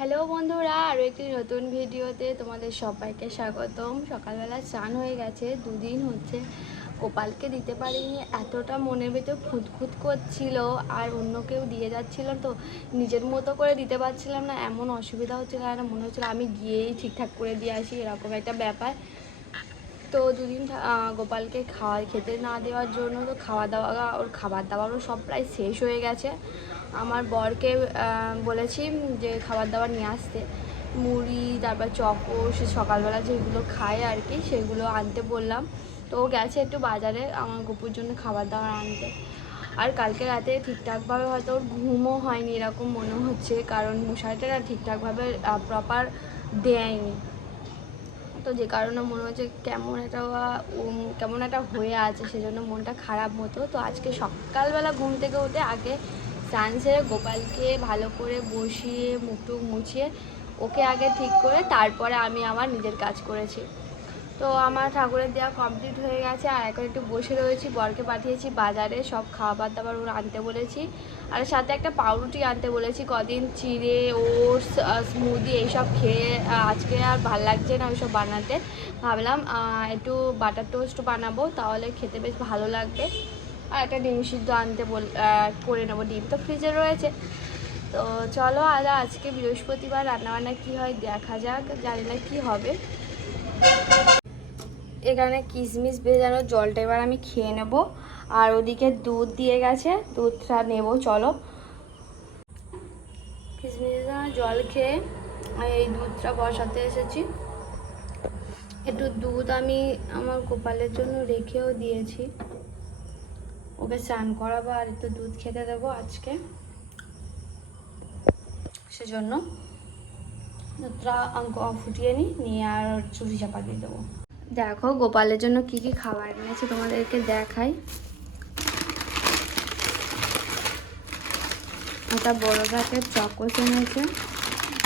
Hello বন্ধুরা আরও একটি নতুন ভিডিওতে তোমাদের সবাইকে স্বাগতম। সকালবেলা চান হয়ে গেছে, দুদিন হচ্ছে গোপালকে দিতে পারিনি, এতটা মনের ভিতর খুঁতখুত করছিল, আর অন্য কেউ দিয়ে যাচ্ছিল তো, নিজের মতো করে দিতে পারছিলাম না, এমন অসুবিধা হচ্ছিল আর মনে হচ্ছিল আমি গিয়েই ঠিকঠাক করে দিয়ে আসি, এরকম একটা ব্যাপার। তো দুদিন গোপালকে খাওয়া খেতে না দেওয়ার জন্য তো খাওয়া দাওয়া, ওর খাবার দাবারও সব প্রায় শেষ হয়ে গেছে। আমার বরকে বলেছি যে খাবার দাবার নিয়ে আসতে। মুড়ি, তারপর চকো সে সকালবেলা যেগুলো খায় আর কি, সেগুলো আনতে বললাম। তো ও গেছে একটু বাজারে, আমার গপুর জন্য খাবার দাবার আনতে। আর কালকে রাতে ঠিকঠাকভাবে হয়তো ওর ঘুমও হয়নি, এরকম মনে হচ্ছে, কারণ মশারিটা না ঠিকঠাকভাবে প্রপার দেয়নি। তো যে কারণে মনে হচ্ছে কেমন একটা কেমন একটা হয়ে আছে, সেজন্য মনটা খারাপ মতো। তো আজকে সকালবেলা ঘুম থেকে উঠে আগে স্নান সেরে গোপালকে ভালো করে বসিয়ে মুখ টুক মুছিয়ে ওকে আগে ঠিক করে তারপরে আমি আমার নিজের কাজ করেছি। তো আমার ঠাকুরের দেওয়া কমপ্লিট হয়ে গেছে। আর এখন একটু বসে রয়েছি, বরকে পাঠিয়েছি, বাজারে সব খাবার দাবার ওর আনতে বলেছি। আর সাথে একটা পাউরুটি আনতে বলেছি, কদিন চিড়ে, ওটস স্মুদি এইসব খেয়ে আজকে আর ভালো লাগছে না ওইসব বানাতে। ভাবলাম একটু বাটার টোস্ট বানাবো, তাহলে খেতে বেশ ভালো লাগবে। আর একটা ডিম সিদ্ধ আনতে বল করে নেব। ডিম তো ফ্রিজে রয়েছে। তো চলো আর আজকে বৃহস্পতিবার রান্নাবান্না কী হয় দেখা যাক, জানি না কী হবে। এখানে কিশমিশ ভেজানো জলটা এবার আমি খেয়ে নেব। আর ওদিকে দুধ দিয়ে গেছে, দুধটা নেব, চলো। ভেজানো জল খেয়ে এই দুধটা বসাতে এসেছি। একটু দুধ আমি আমার গোপালের জন্য রেখেও দিয়েছি। ওকে স্নান করাবো আর একটু দুধ খেতে দেবো আজকে। সেজন্য ফুটিয়ে নিই নিয়ে আর চুরি চাপা দিয়ে দেবো। দেখো গোপালের জন্য কি কি খাবার এনেছে, তোমাদেরকে দেখাই। একটা বড় প্যাকেট চকোস এনেছে।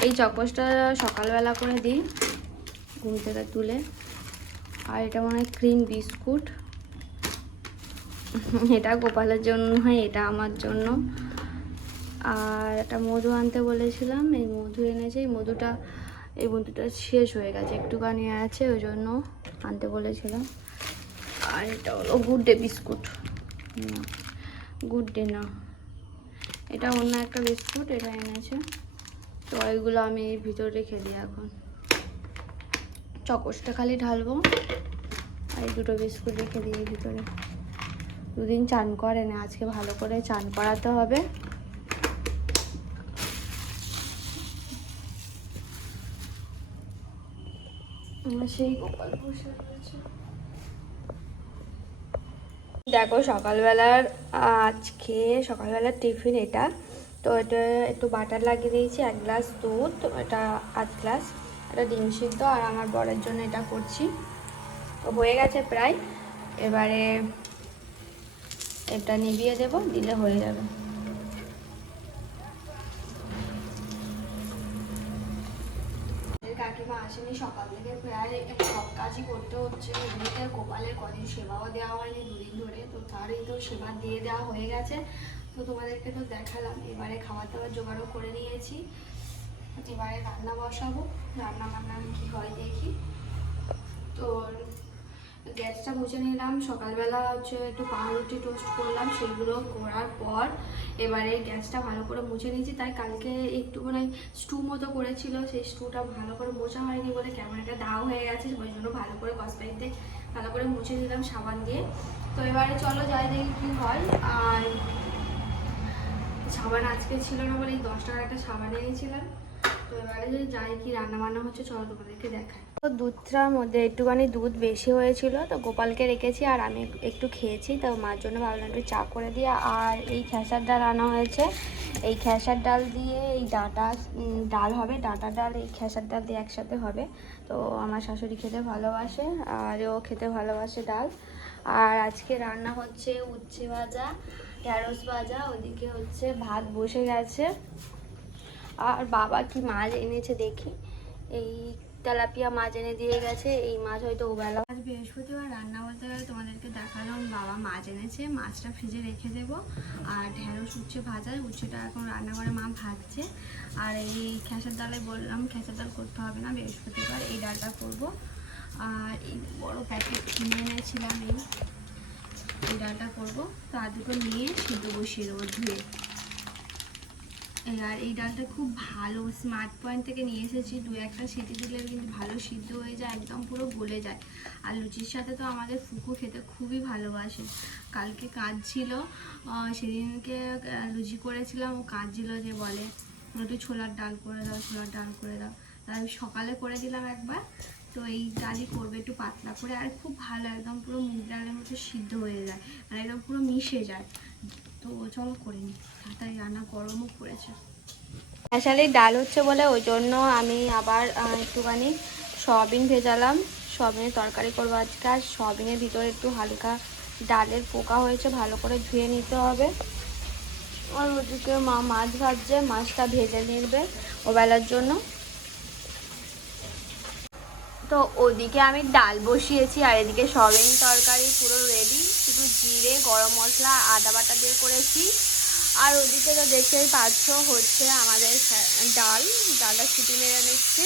এই চকোসটা সকালবেলা করে দিই, ঘুম থেকে তুলে। আর এটা মনে হয় ক্রিম বিস্কুট এটা গোপালের জন্য হয়, এটা আমার জন্য। আর একটা মধু আনতে বলেছিলাম, এই মধু এনেছে, এই মধুটা এই মধুটা শেষ হয়ে গেছে, একটুখানি আছে, ওই জন্য আনতে বলেছিলাম। আর এটা হলো Good Day biscuit. Good Day না। এটা অন্য একটা বিস্কুট, এটা এনেছে। তো ওইগুলো আমি এর ভিতরে রেখে দিই এখন। চকসটা খালি ঢালবো, আর এই দুটো বিস্কুট রেখে দিই ভিতরে। দুদিন চান করে না, আজকে ভালো করে চান করাতে হবে। দেখো, সকালবেলার, আজকে সকালবেলার টিফিন এটা। তো এটা একটু বাটার লাগিয়ে দিয়েছি, এক গ্লাস দুধ, এটা আধ গ্লাস এটা ডিম সিদ্ধ, আর আমার বরের জন্য এটা করছি। তো হয়ে গেছে প্রায়। এবারে এটা নিভিয়ে দেবো, দিলে হয়ে যাবে। কাকিমা আসেনি সকাল থেকে, প্রায় সব কাজই করতে হচ্ছে। এমনিতে গোপালের কদিন সেবাও দেওয়া হয়নি দুদিন ধরে, তো তারই তো সেবা দিয়ে দেওয়া হয়ে গেছে। তো তোমাদেরকে তো দেখালাম, এবারে খাবার দাবার জোগাড়ও করে নিয়েছি। এবারে রান্না বসাবো, রান্না বান্না কী হয় দেখি। তো গ্যাসটা মুছে নিলাম। সকালবেলা হচ্ছে একটু পাউরুটি টোস্ট করলাম, সেগুলো করার পর এবারে গ্যাসটা ভালো করে মুছে নিয়েছি। তাই কালকে একটু মানে স্টু মতো করেছিল, সেই স্টুটা ভালো করে মোছা হয়নি বলে ক্যামেরাটা দাও হয়ে গেছে, ওই জন্য ভালো করে কসপ্যাকতে ভালো করে মুছে নিলাম সাবান দিয়ে। তো এবারে চলো যাই দেখি কী হয়। আর সাবান আজকে ছিল না বলে এই দশ টাকার একটা সাবান এনেছিলাম তো এবারে যাই কি রান্না বান্না হচ্ছে, চলো তোমাদেরকে দেখাই। তো দুধটার মধ্যে একটুখানি দুধ বেশি হয়েছিল, তো গোপালকে রেখেছি আর আমি একটু খেয়েছি, তো মার জন্য ভাবলাম একটু চা করে দিয়ে আর এই খেসার ডাল আনা হয়েছে। এই খেসার ডাল দিয়ে এই ডাটা ডাল হবে, ডাটা ডাল, এই খেসার ডাল দিয়ে একসাথে হবে। তো আমার শাশুড়ি খেতে ভালোবাসে আর ও খেতে ভালোবাসে ডাল। আর আজকে রান্না হচ্ছে উচ্ছে ভাজা, ঢ্যাঁড়স ভাজা, ওদিকে হচ্ছে ভাত বসে গেছে। আর বাবা কি মাছ এনেছে দেখি, এই তেলাপিয়া মাছ এনে দিয়ে গেছে, এই মাছ হয়তো ওবেলা। আজ বৃহস্পতিবার রান্না বলতে গেলে তোমাদেরকে দেখালাম, বাবা মাছ এনেছে, মাছটা ফ্রিজে রেখে দেবো। আর ঢেঁড়স উচ্ছে ভাজা, উচ্ছেটা এখন রান্না করে মা ভাজছে। আর এই খেসার ডালে বললাম, খেসার ডাল করতে হবে না, বৃহস্পতিবার এই ডালটা করব। আর এই বড় প্যাকেট কিনে এনেছিলাম এই ডালটা করব। তো আর দুটো নিয়ে সিদ্ধ বসিয়ে দেবো ধুয়ে। আর এই ডালটা খুব ভালো স্মার্ট পয়েন্ট থেকে নিয়ে এসেছি। দু একটা সিটি দিলে কিন্তু ভালো সিদ্ধ হয়ে যায়, একদম পুরো গলে যায়। আর লুচির সাথে তো আমাদের ফুকু খেতে খুবই ভালোবাসে। কালকে কাজ ছিল সেদিনকে লুচি করেছিলাম, ও কাজ ছিল যে বলে একটু ছোলার ডাল করে দাও, ছোলার ডাল করে দাও। তাই আমি সকালে করে দিলাম একবার, তো এই ডালই করবে একটু পাতলা করে, আর খুব ভালো, একদম পুরো মুগ ডালের মতো সিদ্ধ হয়ে যায়, আর একদম পুরো মিশে যায়। তো আসলে ডাল হচ্ছে বলে ওই জন্য আমি আবার একটুখানি সয়াবিন ভেজালাম। সয়াবিনের তরকারি করব আজকে। আর সয়াবিনের ভিতরে একটু হালকা ডালের পোকা হয়েছে, ভালো করে ধুয়ে নিতে হবে। আর ওদিকে মা মাছ ভাজছে, মাছটা ভেজে নেবে ওবেলার জন্য। তো ওদিকে আমি ডাল বসিয়েছি আর এদিকে সয়াবিন তরকারি পুরো রেডি শুধু জিরে, গরম মশলা, আদা বাটা দিয়ে করেছি। আর ওদিকে তো দেখতেই পাচ্ছ হচ্ছে আমাদের ডাল। ডালটা ছুটি মেরে নিচ্ছি।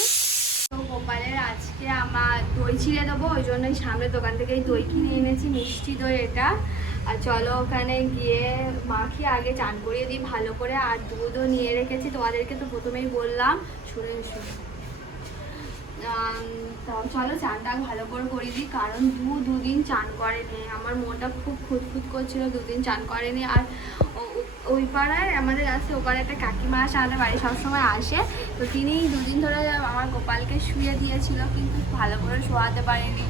তো গোপালের আজকে আমার দই ছিঁড়ে দেবো, ওই জন্যই সামনের দোকান থেকেই দই কিনে এনেছি, মিষ্টি দই এটা। আর চলো ওখানে গিয়ে মাখি আগে চান করিয়ে দিই ভালো করে, আর দুধও নিয়ে রেখেছি। তোমাদেরকে তো প্রথমেই বললাম, শুনে শুনে চলো চানটা ভালো করে করে দিই, কারণ দু, দুদিন চান করেনি। আমার মনটা খুব খুঁতখুত করছিল, দুদিন চান করেনি। আর ওই পাড়ায় আমাদের আছে ও পাড়ায় একটা কাকিমা আসে আমাদের বাড়ি সবসময় আসে। তো তিনি দুদিন ধরে আমার গোপালকে শুয়ে দিয়েছিল, কিন্তু ভালো করে শোয়াতে পারেনি।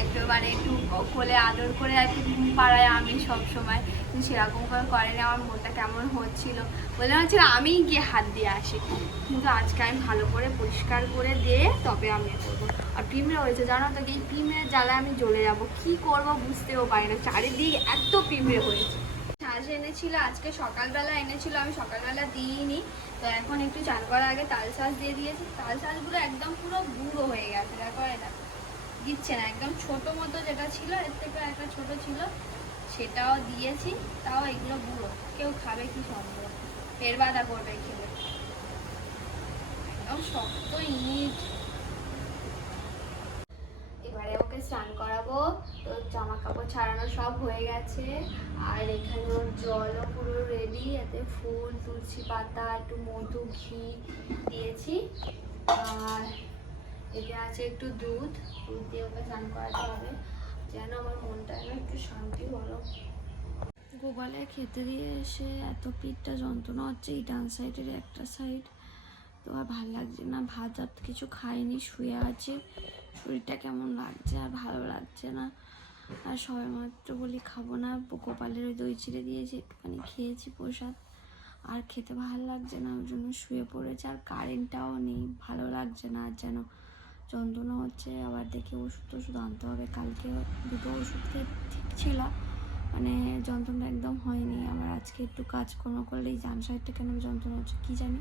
একেবারে একটু কোলে আদর করে আর কি পাড়ায় আমি সব সময় সেরকম করে করেনি, আমার মনটা কেমন হচ্ছিল বলে হচ্ছিল আমিই গিয়ে হাত দিয়ে আসি। কিন্তু আজকে আমি ভালো করে পরিষ্কার করে দিয়ে তবে আমি করব। আর পিমড়ে হয়েছে, জানো তো এই পিঁমড়ের জ্বালায় আমি জ্বলে যাব। কি করব বুঝতেও পারি না, চারিদিক এত পিঁমড়ে হয়েছে। শ্বাস এনেছিল, আজকে সকালবেলা এনেছিল, আমি সকালবেলা দিইনি। তো এখন একটু চান করার আগে তাল শাঁস দিয়ে দিয়েছি। তাল শাঁসগুলো একদম পুরো গুঁড়ো হয়ে গেছে, দেখো এটা। দিচ্ছে না। একদম ছোট মতো যেটা ছিল, এর থেকে একটা ছোট ছিল, সেটাও দিয়েছি। তাও এগুলো বুড়ো কেউ খাবে কি সম্ভব পেট বাধা করবে খেলে। একদম শক্ত ইট। এবারে ওকে স্নান করাবো। তো জামা কাপড় ছাড়ানো সব হয়ে গেছে। আর এখানে ওর জলও পুরো রেডি এতে ফুল, তুলসী পাতা, একটু মধু, ঘি দিয়েছি। আর এতে আছে একটু দুধ দুধ দিয়ে ওকে স্নান করাতে হবে। যেন আমার মনটা একটু শান্তি হলো। গোপালে খেতে দিয়ে এসে এত পিঠটা যন্ত্রণা হচ্ছে, এই ডান সাইডের একটা সাইড। তো আর ভালো লাগছে না, ভাত আর কিছু খাইনি, শুয়ে আছে। শরীরটা কেমন লাগছে আর ভালো লাগছে না। আর সবাই মাত্র বলি খাব না, গোপালের ওই দই চিড়ে দিয়েছি, একটুখানি খেয়েছি প্রসাদ। আর খেতে ভালো লাগছে না, ওই জন্য শুয়ে পড়েছে। আর কারেন্টটাও নেই, ভালো লাগছে না আর যেন যন্ত্রণা হচ্ছে, আবার দেখি ওষুধ টষুধ আনতে হবে। কালকে দুটো ওষুধ খেয়ে ঠিক ছিল মানে যন্ত্রণা একদম হয়নি। আবার আজকে একটু কাজকর্ম করলেই জান সাইডটা কেন যন্ত্রণা হচ্ছে, কী জানি।